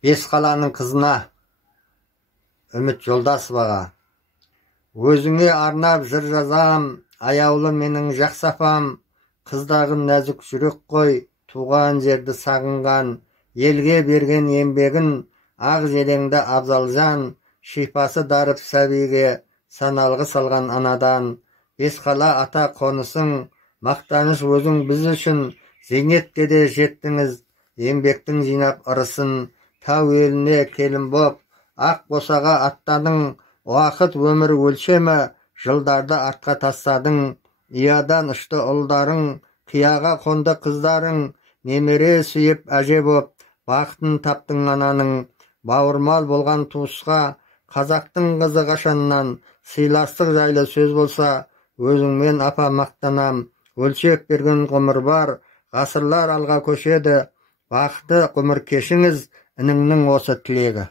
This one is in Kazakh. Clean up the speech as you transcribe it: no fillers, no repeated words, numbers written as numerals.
Бесқаланың қызына, Үміт Жолдасоваға. Өзіңе арнап жыр жазам, аяулы менің жақсы апам, қыздағым нәзік жүрек қой, туған жерді сағынған, елге берген еңбегін, ақ желеңді абзал жан, шипасы дарып сәбиге, саналғы салған анадан. Бесқала ата қонысың, мақтаныш өзің біз үшін, зейнетке де жеттіңіз, еңбектің жинап ырысын, тау еліне келін боп, ақ босаға аттадың, уақыт өмір өлшемі, жылдарды артқа тастадың, ұядан ұшты ұлдарың, қияға қонды қыздарың, немере сүйіп әже боп, бақытын таптың ананың, бауырмал болған туысқа, қазақтың қызы қашаннан, сыйластық жайлы сөз болса, өзіңмен апа мақтанам, өлшеп берген ғұмыр бар, ғасырлар алға көшеді, бақытты ғұмыр кешіңіз, ініңнің осы тілегі.